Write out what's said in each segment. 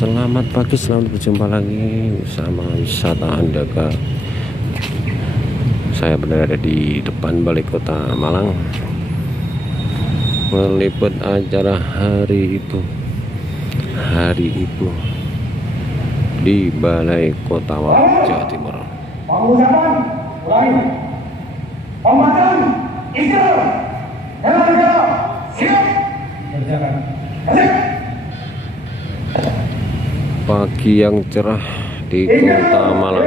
Selamat pagi, selamat berjumpa lagi bersama wisata Andaka. Saya berada di depan Balai Kota Malang, meliput acara Hari Ibu di Balai Kota Malang, Jawa Timur. Pengucapan mulai. Pembacaan istirahat. Negara siap. Kerjakan. Pagi yang cerah di Kota Malang,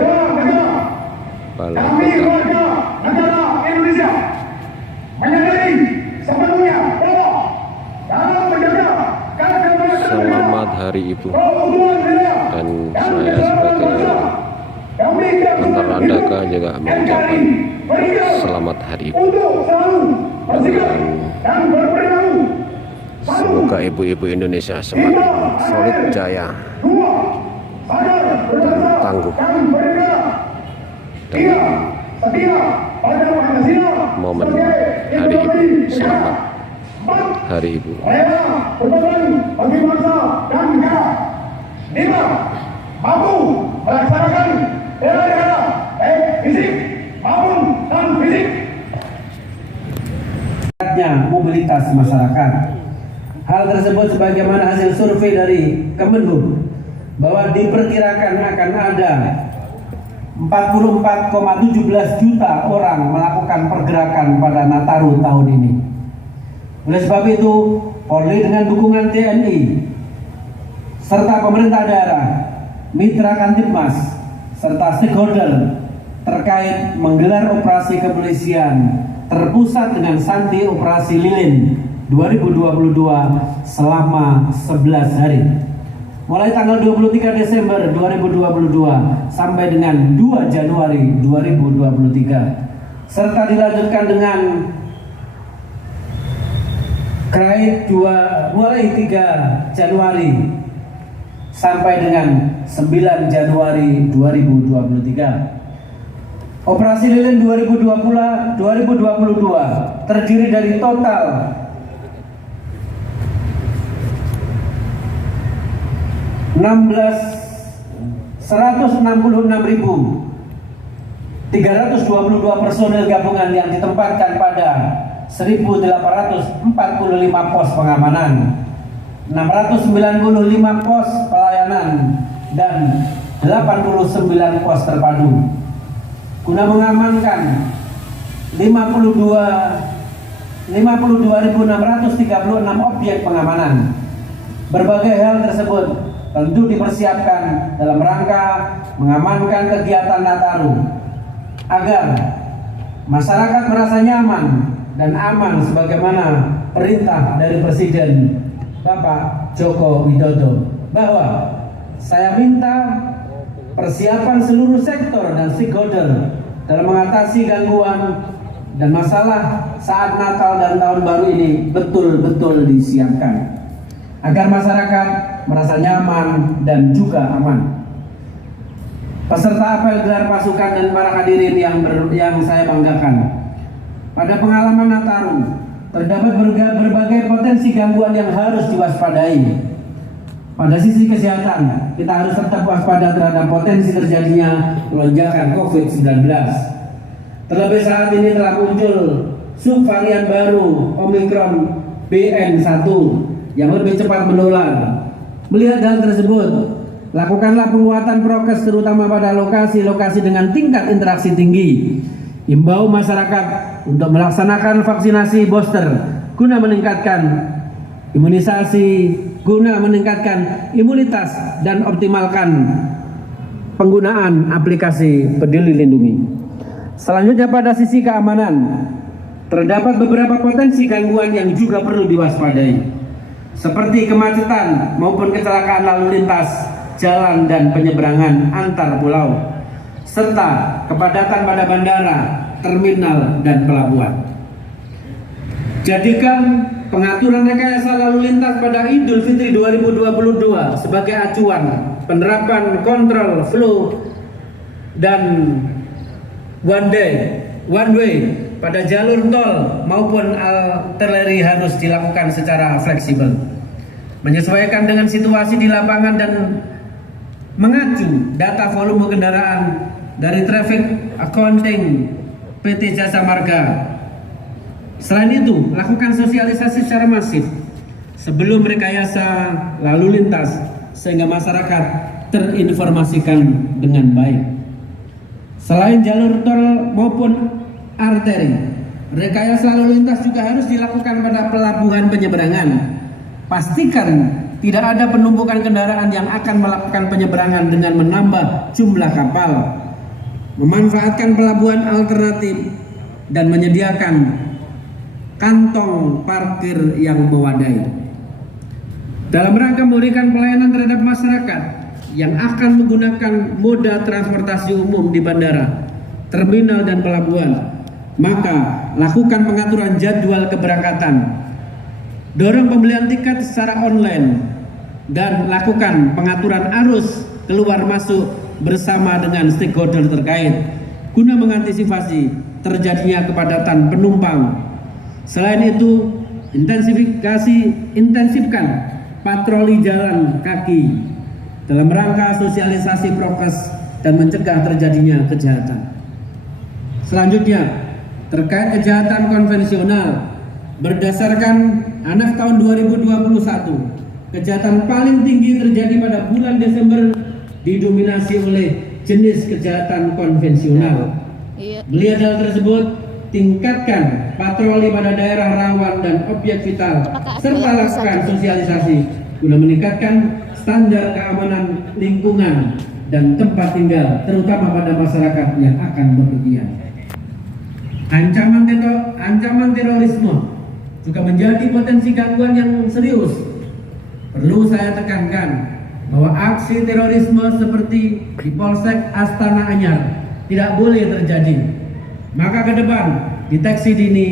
Balai Kami Kota. warga negara Indonesia menyadari sepenuhnya bahwa dalam menjaga kedaulatan Selamat Hari Ibu, keutuhan negara dan saya sebagai antara Andaka juga mengucapkan Selamat Hari Ibu. untuk selalu bersikap dan berperilaku. Semoga ibu-ibu Indonesia semakin solid, jaya, Sadar, dan tangguh dan bernegara. dengan Setia pada Pancasila momen sebagai Hari Ibu. ideologi Selamat negara. Hari Ibu. Rela berkorban bagi bangsa dan negara. 5. Mampu melaksanakan bela negara baik fisik maupun non fisik. Mobilitas masyarakat. Hal tersebut sebagaimana hasil survei dari Kemenhub bahwa diperkirakan akan ada 44,17 juta orang melakukan pergerakan pada Nataru tahun ini. Oleh sebab itu, Polri dengan dukungan TNI serta pemerintah daerah, mitra Kantipmas, serta stakeholder terkait menggelar operasi kepolisian terpusat dengan Santi Operasi Lilin 2022 selama 11 hari. Mulai tanggal 23 Desember 2022 sampai dengan 2 Januari 2023. Serta dilanjutkan dengan Krait 2 mulai 3 Januari sampai dengan 9 Januari 2023. Operasi Lilin 2022 terdiri dari total 166.322 personil gabungan yang ditempatkan pada 1.845 pos pengamanan, 695 pos pelayanan, dan 89 pos terpadu guna mengamankan 52.636 objek pengamanan. Berbagai hal tersebut tentu dipersiapkan dalam rangka mengamankan kegiatan Nataru agar masyarakat merasa nyaman dan aman sebagaimana perintah dari Presiden Bapak Joko Widodo, bahwa saya minta persiapan seluruh sektor dan stakeholder dalam mengatasi gangguan dan masalah saat Natal dan Tahun Baru ini betul-betul disiapkan agar masyarakat merasa nyaman dan juga aman. Peserta apel gelar pasukan dan para hadirin yang saya banggakan, pada pengalaman Nataru terdapat berbagai potensi gangguan yang harus diwaspadai. Pada sisi kesehatan, kita harus tetap waspada terhadap potensi terjadinya lonjakan COVID-19. Terlebih saat ini telah muncul subvarian baru Omicron BN1 yang lebih cepat menular. Melihat hal tersebut, lakukanlah penguatan prokes terutama pada lokasi-lokasi dengan tingkat interaksi tinggi. Imbau masyarakat untuk melaksanakan vaksinasi booster guna meningkatkan imunitas dan optimalkan penggunaan aplikasi Peduli Lindungi. Selanjutnya pada sisi keamanan, terdapat beberapa potensi gangguan yang juga perlu diwaspadai, seperti kemacetan maupun kecelakaan lalu lintas jalan dan penyeberangan antar pulau, serta kepadatan pada bandara, terminal, dan pelabuhan. Jadikan pengaturan rekayasa lalu lintas pada Idul Fitri 2022 sebagai acuan penerapan kontrol flow dan one way pada jalur tol maupun arteri harus dilakukan secara fleksibel. menyesuaikan dengan situasi di lapangan dan mengacu data volume kendaraan dari traffic accounting PT Jasa Marga. Selain itu, lakukan sosialisasi secara masif sebelum rekayasa lalu lintas sehingga masyarakat terinformasikan dengan baik. Selain jalur tol maupun arteri, rekayasa lalu lintas juga harus dilakukan pada pelabuhan penyeberangan. Pastikan tidak ada penumpukan kendaraan yang akan melakukan penyeberangan dengan menambah jumlah kapal, memanfaatkan pelabuhan alternatif, dan menyediakan kantong parkir yang memadai. Dalam rangka memberikan pelayanan terhadap masyarakat yang akan menggunakan moda transportasi umum di bandara, terminal, dan pelabuhan, maka lakukan pengaturan jadwal keberangkatan, dorong pembelian tiket secara online, dan lakukan pengaturan arus keluar masuk bersama dengan stakeholder terkait guna mengantisipasi terjadinya kepadatan penumpang. Selain itu, intensifkan patroli jalan kaki dalam rangka sosialisasi prokes dan mencegah terjadinya kejahatan. Selanjutnya, terkait kejahatan konvensional, berdasarkan ANAF tahun 2021, kejahatan paling tinggi terjadi pada bulan Desember didominasi oleh jenis kejahatan konvensional. Melihat hal tersebut, tingkatkan patroli pada daerah rawan dan objek vital, serta lakukan sosialisasi guna meningkatkan standar keamanan lingkungan dan tempat tinggal, terutama pada masyarakat yang akan bepergian. Ancaman terorisme juga menjadi potensi gangguan yang serius. Perlu saya tekankan bahwa aksi terorisme seperti di Polsek Astana Anyar tidak boleh terjadi. Maka ke depan, deteksi dini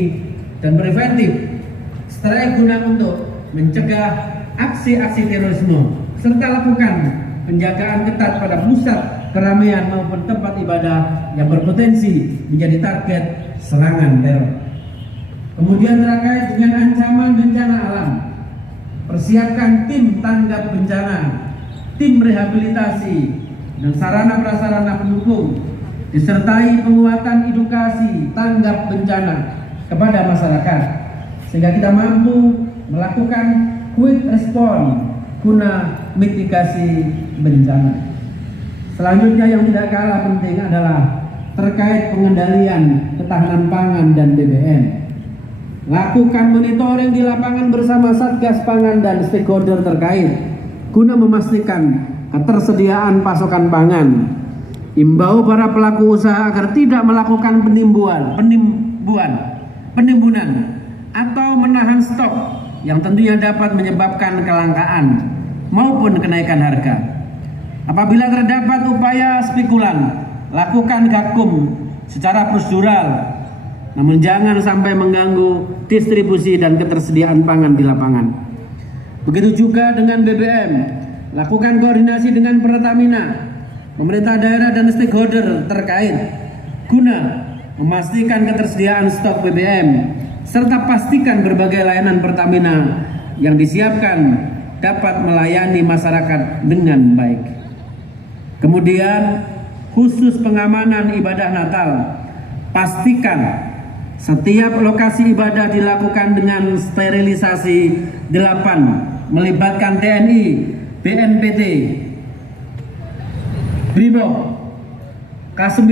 dan preventif secara guna untuk mencegah aksi-aksi terorisme, serta lakukan penjagaan ketat pada pusat keramaian maupun tempat ibadah yang berpotensi menjadi target serangan teror. Kemudian terkait dengan ancaman bencana alam, persiapkan tim tanggap bencana, tim rehabilitasi, dan sarana prasarana pendukung, disertai penguatan edukasi tanggap bencana kepada masyarakat, sehingga kita mampu melakukan quick response guna mitigasi bencana. Selanjutnya yang tidak kalah penting adalah terkait pengendalian ketahanan pangan dan BBM. Lakukan monitoring di lapangan bersama Satgas Pangan dan stakeholder terkait guna memastikan ketersediaan pasokan pangan. Imbau para pelaku usaha agar tidak melakukan penimbunan atau menahan stok yang tentunya dapat menyebabkan kelangkaan maupun kenaikan harga. Apabila terdapat upaya spekulan, lakukan gakum secara prosedural, namun jangan sampai mengganggu distribusi dan ketersediaan pangan di lapangan. Begitu juga dengan BBM, lakukan koordinasi dengan Pertamina, pemerintah daerah dan stakeholder terkait guna memastikan ketersediaan stok BBM, serta pastikan berbagai layanan Pertamina yang disiapkan dapat melayani masyarakat dengan baik. Kemudian, khusus pengamanan ibadah Natal, pastikan setiap lokasi ibadah dilakukan dengan sterilisasi 8, melibatkan TNI, BNPT, Brimob, K9,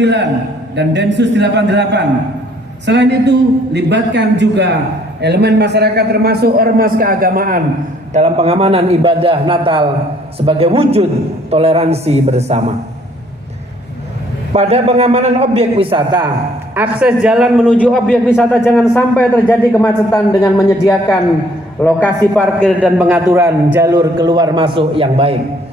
dan Densus 88. Selain itu, libatkan juga elemen masyarakat termasuk ormas keagamaan dalam pengamanan ibadah Natal sebagai wujud toleransi bersama. Pada pengamanan objek wisata, akses jalan menuju objek wisata jangan sampai terjadi kemacetan dengan menyediakan lokasi parkir dan pengaturan jalur keluar masuk yang baik.